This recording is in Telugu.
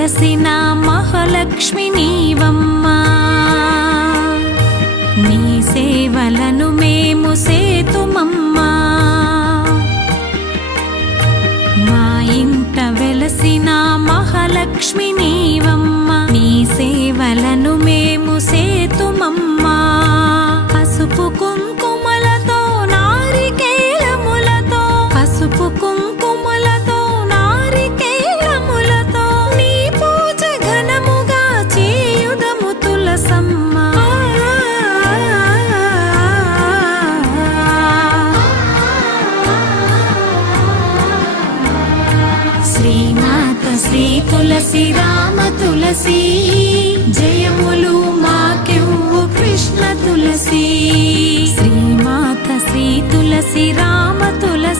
వెలసిన మహాలక్ష్మి నీవమ్మా, నీ సేవలను మేము సేతుమమ్మా. మా ఇంట వెలసిన మహాలక్ష్మి నీవమ్మా, నీ సేవలను మేము సేతుమమ్మా. పసుపు కుంకుమలతో నారికేళములతో, పసుపు కుంకుమలతో నారికేళములతో నీ పూజ ఘనముగా చేయుదము తులసమ్మ. శ్రీమాత శ్రీ తులసి రామ తులసి, జయములు మాకెవ్వు కృష్ణ తులసి. శ్రీమాత శ్రీ తులసి రామ తులసి.